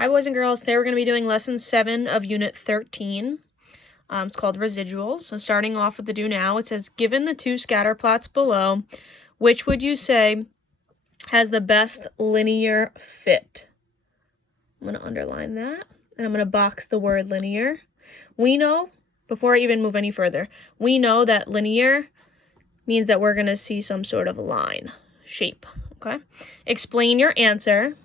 Hi boys and girls, today we're going to be doing lesson 7 of unit 13. It's called Residuals. So starting off with the do now, it says, given the two scatter plots below, which would you say has the best linear fit? I'm going to underline that, and I'm going to box the word linear. We know, before I even move any further, we know that linear means that we're going to see some sort of line, shape, okay? Explain your answer.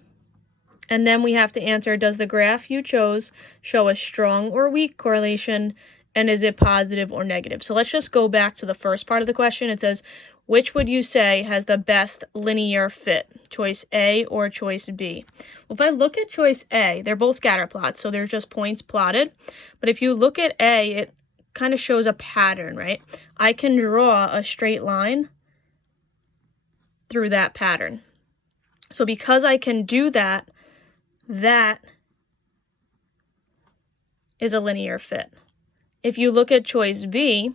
And then we have to answer, does the graph you chose show a strong or weak correlation, and is it positive or negative? So let's just go back to the first part of the question. It says, which would you say has the best linear fit, choice A or choice B? Well, if I look at choice A, they're both scatter plots, so they're just points plotted. But if you look at A, it kind of shows a pattern, right? I can draw a straight line through that pattern. So because I can do that, that is a linear fit. If you look at choice B,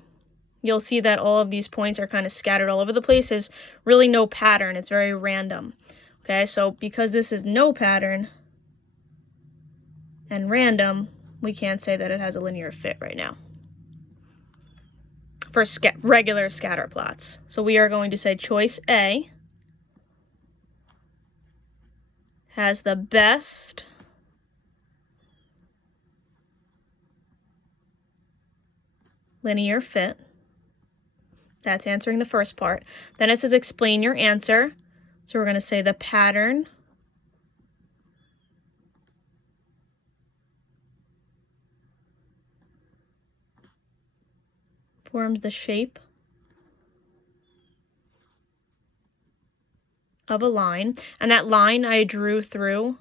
you'll see that all of these points are kind of scattered all over the place. There's really no pattern. It's very random. Okay, so because this is no pattern and random, we can't say that it has a linear fit right now for regular scatter plots. So we are going to say choice A has the best linear fit. That's answering the first part. Then it says explain your answer. So we're going to say the pattern forms the shape of a line, and that line I drew through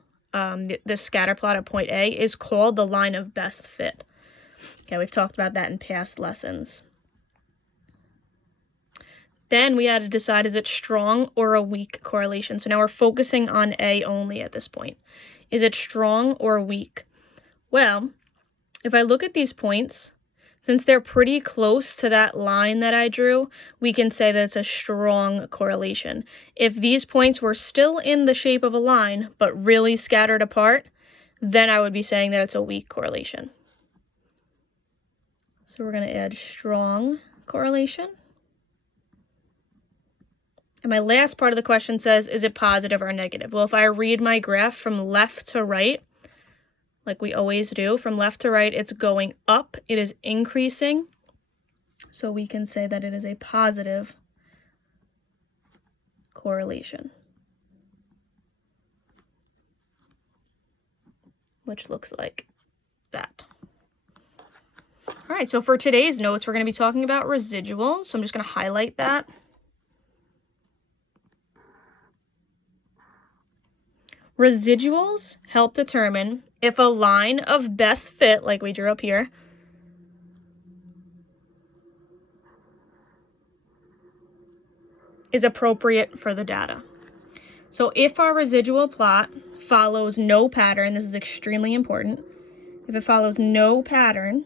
this scatter plot at point A is called the line of best fit. Okay, we've talked about that in past lessons. Then we had to decide, is it strong or a weak correlation? So now we're focusing on A only at this point. Is it strong or weak? Well, if I look at these points, since they're pretty close to that line that I drew, we can say that it's a strong correlation. If these points were still in the shape of a line, but really scattered apart, then I would be saying that it's a weak correlation. So we're going to add strong correlation. And my last part of the question says, is it positive or negative? Well, if I read my graph from left to right, like we always do, from left to right, it's going up, it is increasing. So we can say that it is a positive correlation, which looks like that. All right, so for today's notes, we're going to be talking about residuals. So I'm just going to highlight that. Residuals help determine if a line of best fit, like we drew up here, is appropriate for the data. So if our residual plot follows no pattern, this is extremely important. If it follows no pattern,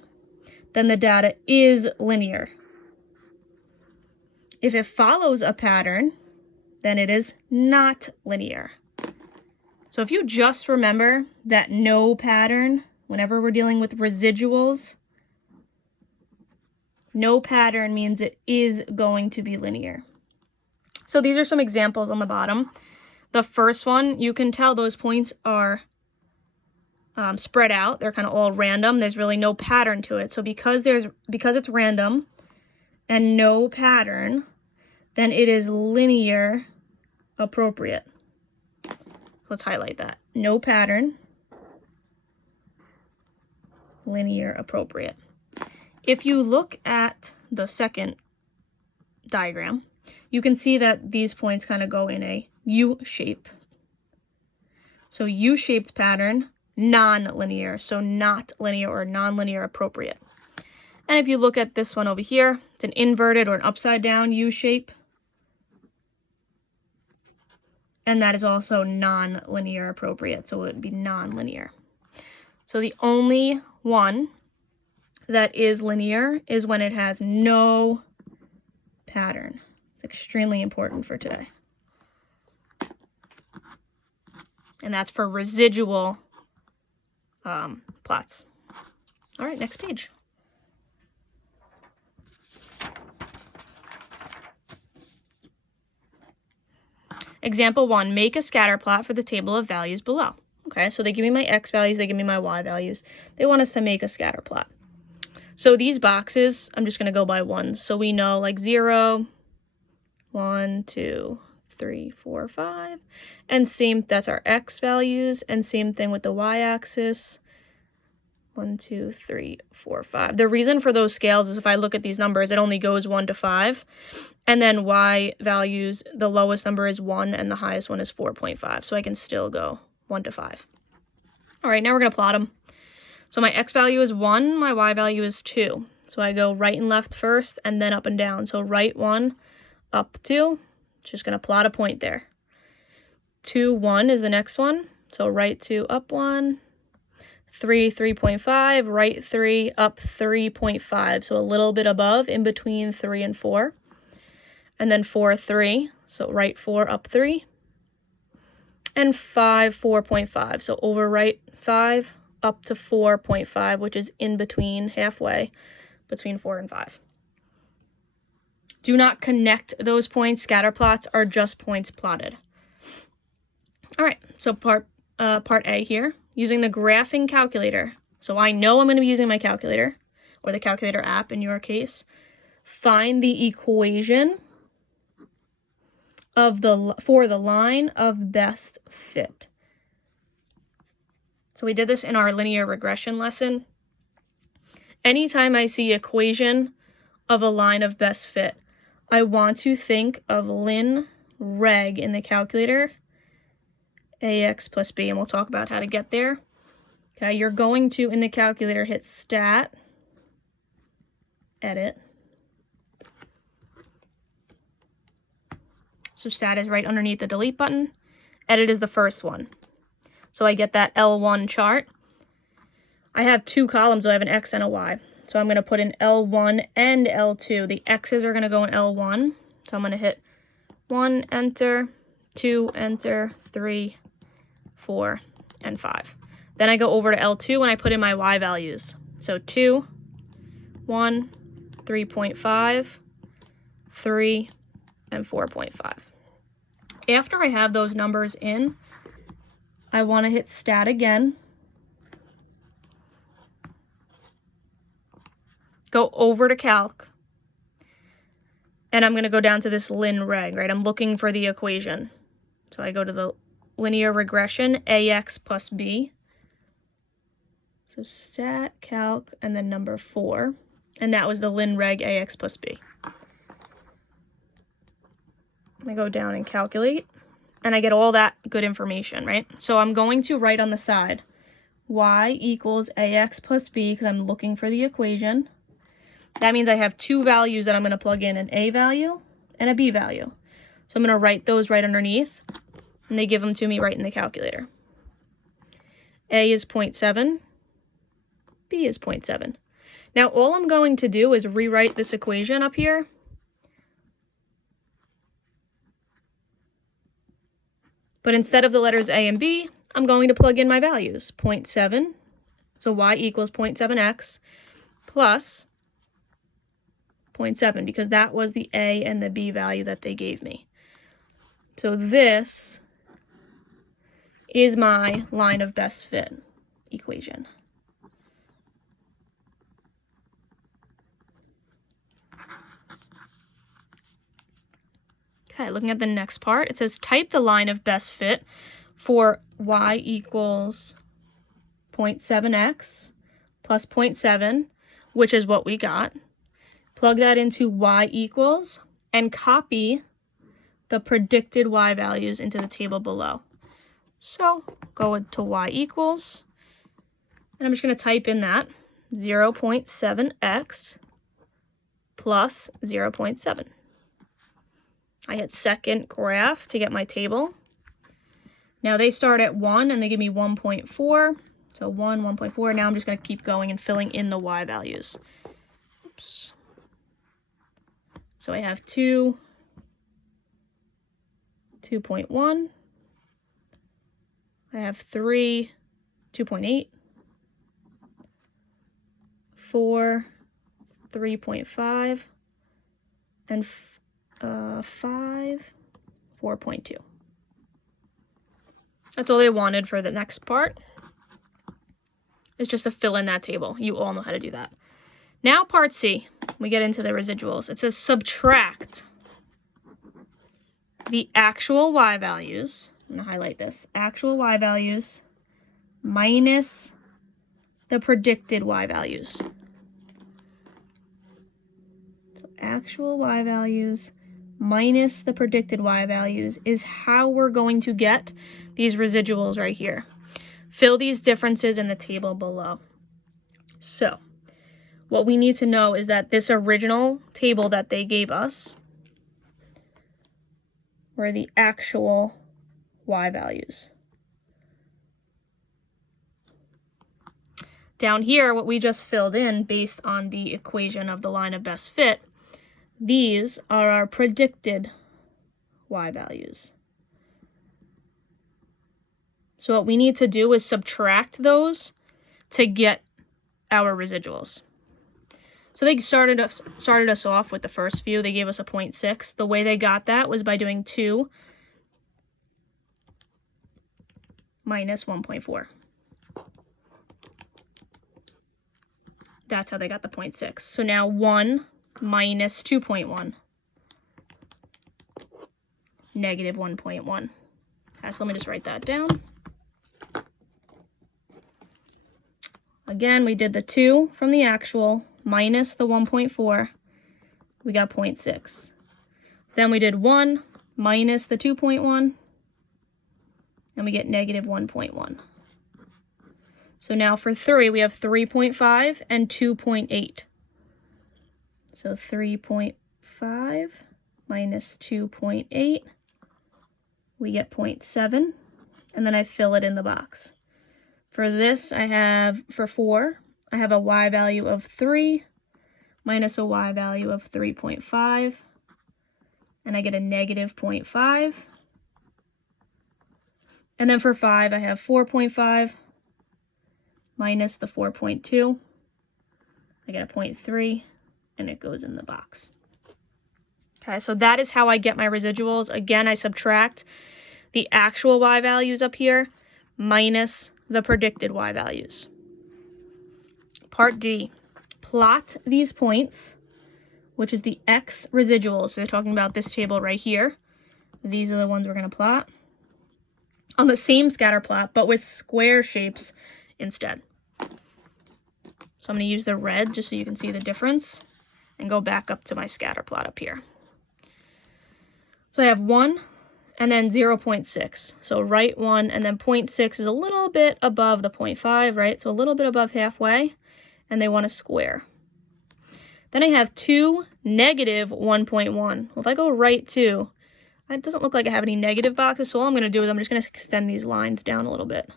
then the data is linear. If it follows a pattern, then it is not linear. So if you just remember that no pattern, whenever we're dealing with residuals, no pattern means it is going to be linear. So these are some examples on the bottom. The first one, you can tell those points are spread out. They're kind of all random. There's really no pattern to it. So because it's random and no pattern, then it is linear appropriate. Let's highlight that. No pattern, linear appropriate. If you look at the second diagram, you can see that these points kind of go in a U shape. So U-shaped pattern, non-linear, so not linear or non-linear appropriate. And if you look at this one over here, it's an inverted or an upside down U shape. And that is also non-linear appropriate, so it would be non-linear. So the only one that is linear is when it has no pattern. It's extremely important for today. And that's for residual plots. All right, next page. Example 1, make a scatter plot for the table of values below. Okay, so they give me my x values, they give me my y values. They want us to make a scatter plot. So these boxes, I'm just going to go by ones. So we know like 0, 1, 2, 3, 4, 5. And same, that's our x values. And same thing with the y-axis. 1, 2, 3, 4, 5. The reason for those scales is if I look at these numbers, it only goes 1 to 5. And then y values, the lowest number is 1 and the highest one is 4.5. So I can still go 1 to 5. All right, now we're going to plot them. So my x value is 1, my y value is 2. So I go right and left first and then up and down. So right 1, up 2. Just going to plot a point there. 2, 1 is the next one. So right 2, up 1. 3, 3.5, right 3, up 3.5. So a little bit above, in between 3 and 4. And then 4, 3. So right 4, up 3. And 5, 4.5. So over right 5, up to 4.5, which is in between, halfway between 4 and 5. Do not connect those points. Scatter plots are just points plotted. All right, so part A here, using the graphing calculator. So I know I'm going to be using my calculator, or the calculator app in your case. Find the equation for the line of best fit. So we did this in our linear regression lesson. Anytime I see equation of a line of best fit, I want to think of lin reg in the calculator, ax plus b, and we'll talk about how to get there. Okay, you're going to, in the calculator, hit stat, edit. So stat is right underneath the delete button. Edit is the first one. So I get that L1 chart. I have two columns, so I have an X and a Y. So I'm going to put in L1 and L2. The X's are going to go in L1. So I'm going to hit 1, enter, 2, enter, 3, 4, and 5. Then I go over to L2 and I put in my Y values. So 2, 1, 3.5, 3, and 4.5. After I have those numbers in, I want to hit stat again. Go over to calc. And I'm going to go down to this lin reg, right? I'm looking for the equation. So I go to the linear regression, ax plus b. So stat, calc, and then number 4. And that was the lin reg ax plus b. I go down and calculate, and I get all that good information, right? So I'm going to write on the side, y equals ax plus b, because I'm looking for the equation. That means I have two values that I'm going to plug in, an a value and a b value. So I'm going to write those right underneath, and they give them to me right in the calculator. A is 0.7, b is 0.7. Now all I'm going to do is rewrite this equation up here. But instead of the letters A and B, I'm going to plug in my values. 0.7, so y equals 0.7x plus 0.7, because that was the A and the B value that they gave me. So this is my line of best fit equation. Okay, looking at the next part, it says type the line of best fit for y equals 0.7x plus 0.7, which is what we got. Plug that into y equals and copy the predicted y values into the table below. So go to y equals, and I'm just going to type in that 0.7x plus 0.7. I hit second graph to get my table. Now they start at 1 and they give me 1.4. So 1, 1.4. Now I'm just going to keep going and filling in the y values. Oops. So I have 2, 2.1. I have 3, 2.8. 4, 3.5, and 5, 4.2. That's all they wanted for the next part. It's just to fill in that table. You all know how to do that. Now part C, we get into the residuals. It says subtract the actual y values. I'm going to highlight this. Actual y values minus the predicted y values. So actual y values minus the predicted y values is how we're going to get these residuals right here. Fill these differences in the table below. So what we need to know is that this original table that they gave us were the actual y values. Down here, what we just filled in based on the equation of the line of best fit, these are our predicted y values. So what we need to do is subtract those to get our residuals. So they started us off with the first few. They gave us a 0.6. The way they got that was by doing 2 minus 1.4. That's how they got the 0.6. So now 1 minus 2.1. Negative 1.1. So let me just write that down. Again, we did the 2 from the actual minus the 1.4. We got 0.6. Then we did 1 minus the 2.1. And we get negative 1.1. So now for 3, we have 3.5 and 2.8. So 3.5 minus 2.8, we get 0.7, and then I fill it in the box. For this, for 4, I have a y value of 3 minus a y value of 3.5, and I get a negative 0.5. And then for 5, I have 4.5 minus the 4.2. I get a 0.3, and it goes in the box. Okay, so that is how I get my residuals. Again, I subtract the actual y values up here minus the predicted y values. Part D, plot these points, which is the x residuals. So they're talking about this table right here. These are the ones we're going to plot on the same scatter plot, but with square shapes instead. So I'm going to use the red just so you can see the difference and go back up to my scatter plot up here. So I have 1 and then 0.6. So right 1 and then 0.6 is a little bit above the 0.5, right? So a little bit above halfway, and they want a square. Then I have 2, negative 1.1. Well, if I go right 2, it doesn't look like I have any negative boxes, so all I'm going to do is I'm just going to extend these lines down a little bit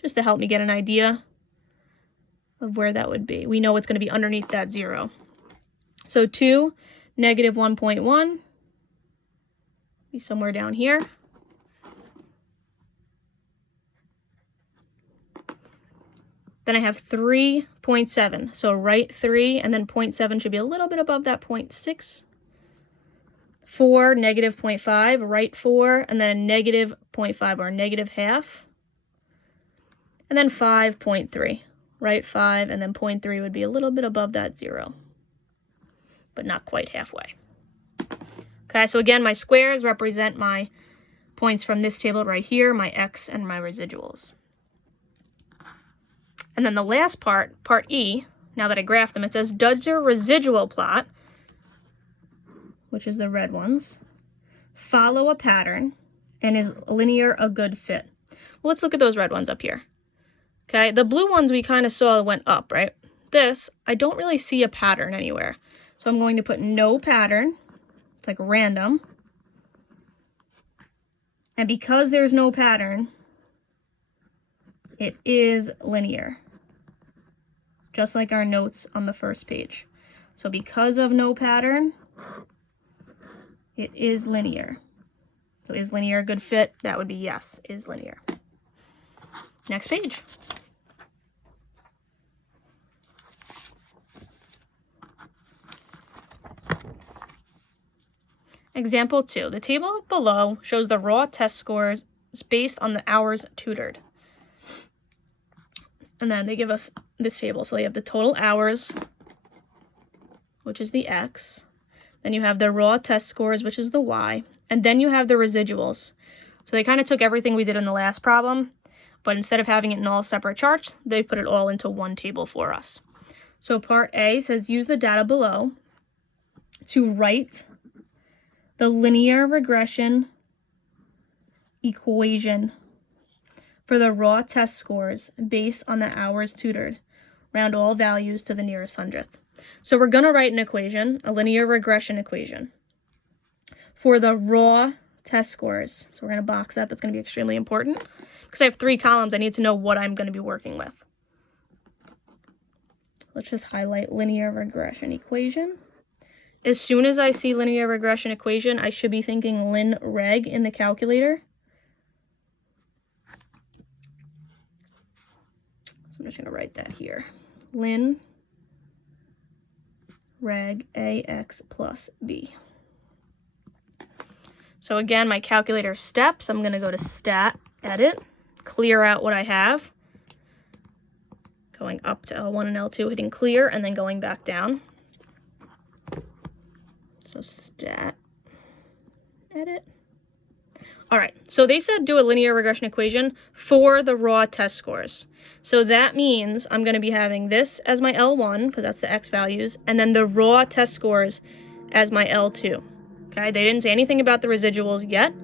just to help me get an idea of where that would be. We know it's going to be underneath that 0. So 2, negative 1.1, be somewhere down here. Then I have 3.7. So right 3 and then 0.7 should be a little bit above that 0.6. 4, negative 0.5, right 4, and then a negative 0.5 or negative half. And then 5.3, right 5, and then 0.3 would be a little bit above that 0, but not quite halfway. Okay, so again, my squares represent my points from this table right here, my x and my residuals. And then the last part, part E, now that I graphed them, it says, does your residual plot, which is the red ones, follow a pattern and is linear a good fit? Well, let's look at those red ones up here. Okay, the blue ones we kind of saw went up, right? This, I don't really see a pattern anywhere. So I'm going to put no pattern. It's like random. And because there's no pattern, it is linear. Just like our notes on the first page. So because of no pattern, it is linear. So is linear a good fit? That would be yes, is linear. Next page. Example 2. The table below shows the raw test scores based on the hours tutored. And then they give us this table. So they have the total hours, which is the X. Then you have the raw test scores, which is the Y. And then you have the residuals. So they kind of took everything we did in the last problem, but instead of having it in all separate charts, they put it all into one table for us. So part A says use the data below to write the linear regression equation for the raw test scores based on the hours tutored. Round all values to the nearest hundredth. So we're going to write an equation, a linear regression equation, for the raw test scores. So we're going to box that. That's going to be extremely important because I have 3 columns. I need to know what I'm going to be working with. Let's just highlight linear regression equation. As soon as I see linear regression equation, I should be thinking lin reg in the calculator. So I'm just going to write that here. Lin reg ax plus b. So again, my calculator steps, I'm going to go to stat, edit, clear out what I have, going up to L1 and L2, hitting clear, and then going back down. So stat, edit. All right, so they said do a linear regression equation for the raw test scores. So that means I'm going to be having this as my L1, because that's the X values, and then the raw test scores as my L2. Okay, they didn't say anything about the residuals yet,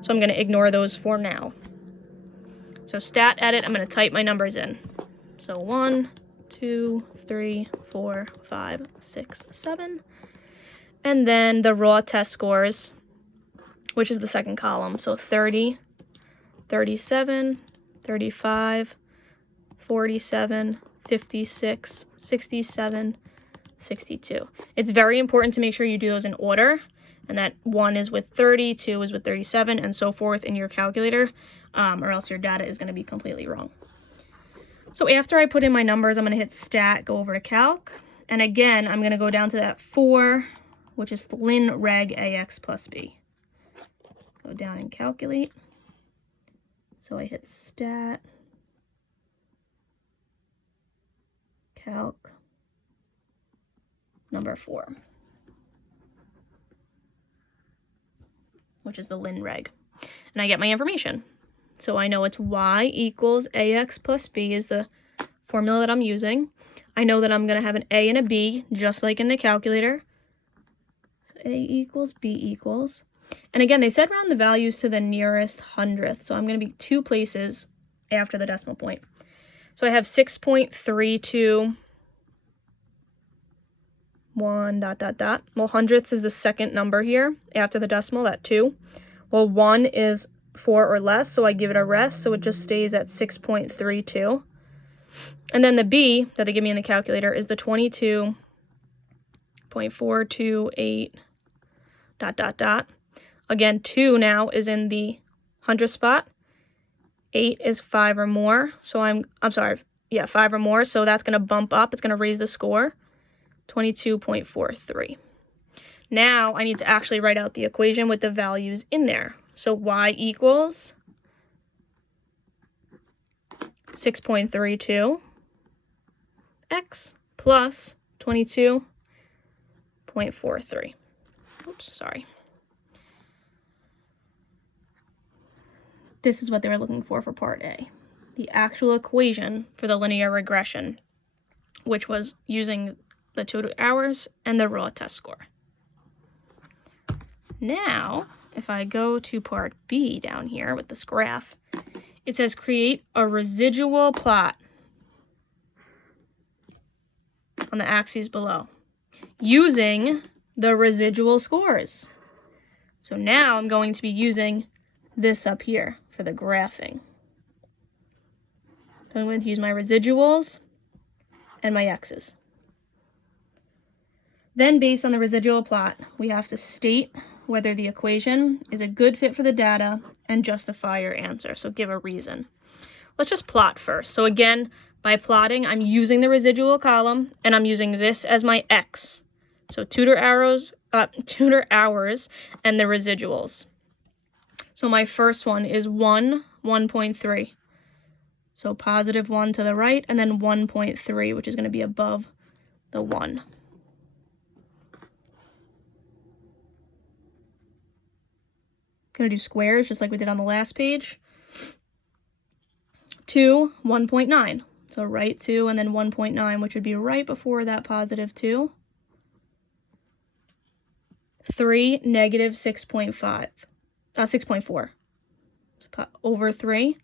so I'm going to ignore those for now. So stat edit, I'm going to type my numbers in. So 1, 2, 3, 4, 5, 6, 7. And then the raw test scores, which is the second column. So 30, 37, 35, 47, 56, 67, 62. It's very important to make sure you do those in order, and that 1 is with 30, 2 is with 37, and so forth in your calculator, or else your data is going to be completely wrong. So after I put in my numbers, I'm going to hit stat, go over to calc, and again, I'm going to go down to that 4, which is lin reg ax plus b. Go down and calculate. So I hit stat, calc, number 4. Which is the lin reg. And I get my information. So I know it's y equals ax plus b is the formula that I'm using. I know that I'm going to have an a and a b, just like in the calculator. So a equals b equals. And again, they said round the values to the nearest hundredth. So I'm going to be 2 places after the decimal point. So I have 6.32, 1, dot, dot, dot. Well, hundredths is the second number here after the decimal, that 2. Well, 1 is 4 or less, so I give it a rest, so it just stays at 6.32. And then the b that they give me in the calculator is the 22.428, dot, dot, dot. Again, 2 now is in the hundredth spot. 8 is 5 or more, so I'm sorry, yeah, 5 or more, so that's going to bump up. It's going to raise the score. 22.43. Now I need to actually write out the equation with the values in there. So y equals 6.32 x plus 22.43. Oops, sorry. This is what they were looking for part A. The actual equation for the linear regression, which was using the tutored hours and the raw test score. Now, if I go to part B down here with this graph, it says create a residual plot on the axes below using the residual scores. So now I'm going to be using this up here for the graphing. So I'm going to use my residuals and my x's. Then, based on the residual plot, we have to state whether the equation is a good fit for the data and justify your answer. So give a reason. Let's just plot first. So again, by plotting, I'm using the residual column and I'm using this as my x. So tutor hours, and the residuals. So my first one is 1.3. So positive 1 to the right, and then 1.3, which is going to be above the 1. Going to do squares, just like we did on the last page. 2, 1.9. So right 2, and then 1.9, which would be right before that positive 2. 3, negative 6.5. 6.4. So over 3,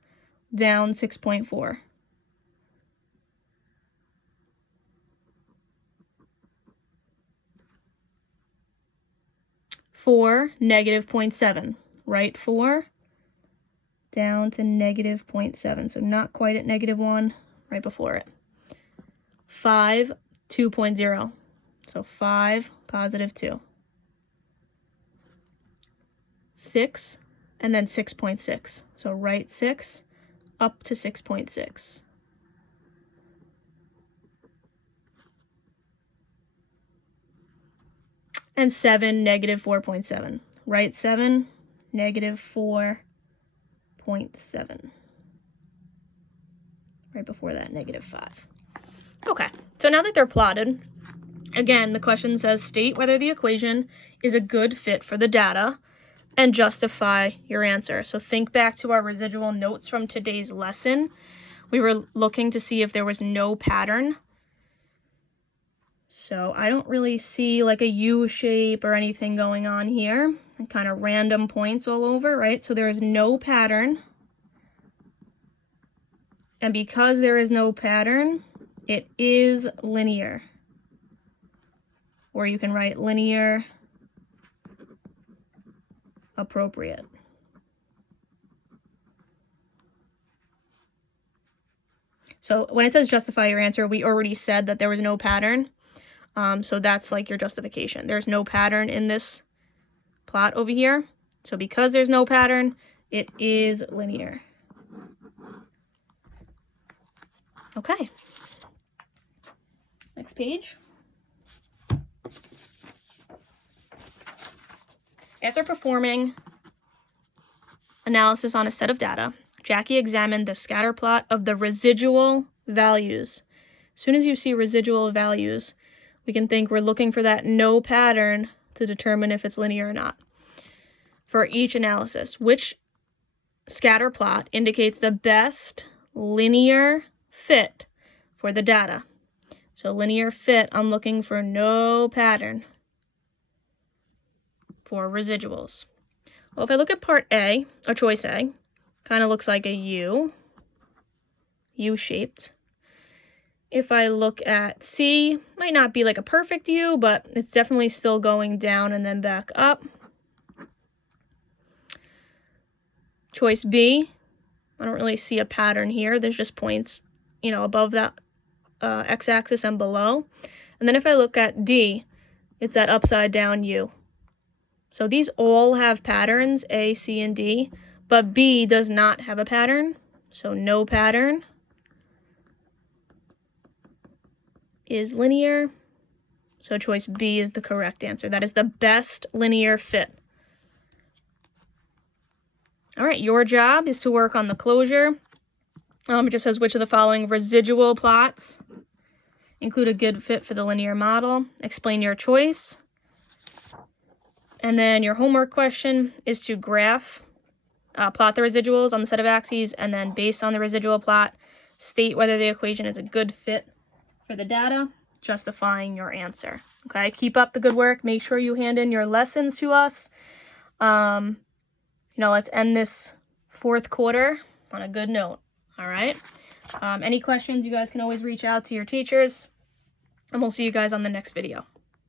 down 6.4. 4, negative 0.7. Right 4, down to negative 0.7. So not quite at negative 1, right before it. 5, 2.0. So 5, positive 2. 6, and then 6.6. So right 6, up to 6.6. And 7, negative 4.7. Right 7, negative 4.7. Right before that, negative 5. Okay, so now that they're plotted, again, the question says state whether the equation is a good fit for the data and justify your answer. So think back to our residual notes from today's lesson. We were looking to see if there was no pattern. So I don't really see like a U shape or anything going on here. And kind of random points all over, right? So there is no pattern. And because there is no pattern, it is linear. Or you can write linear appropriate. So when it says justify your answer, we already said that there was no pattern. So that's like your justification. There's no pattern in this plot over here. So because there's no pattern, it is linear. Okay. Next page. After performing analysis on a set of data, Jackie examined the scatter plot of the residual values. As soon as you see residual values, we can think we're looking for that no pattern to determine if it's linear or not. For each analysis, which scatter plot indicates the best linear fit for the data? So linear fit, I'm looking for no pattern for residuals. Well, if I look at part A, or choice A, kind of looks like a U-shaped. If I look at C, might not be like a perfect U, but it's definitely still going down and then back up. Choice B, I don't really see a pattern here. There's just points, above that x-axis and below. And then if I look at D, it's that upside down U. So these all have patterns, A, C, and D, but B does not have a pattern. So no pattern is linear. So choice B is the correct answer. That is the best linear fit. All right, your job is to work on the closure. It just says which of the following residual plots include a good fit for the linear model. Explain your choice. And then your homework question is to plot the residuals on the set of axes, and then based on the residual plot, state whether the equation is a good fit for the data, justifying your answer. Okay, keep up the good work. Make sure you hand in your lessons to us. Let's end this fourth quarter on a good note. All right. Any questions, you guys can always reach out to your teachers, and we'll see you guys on the next video.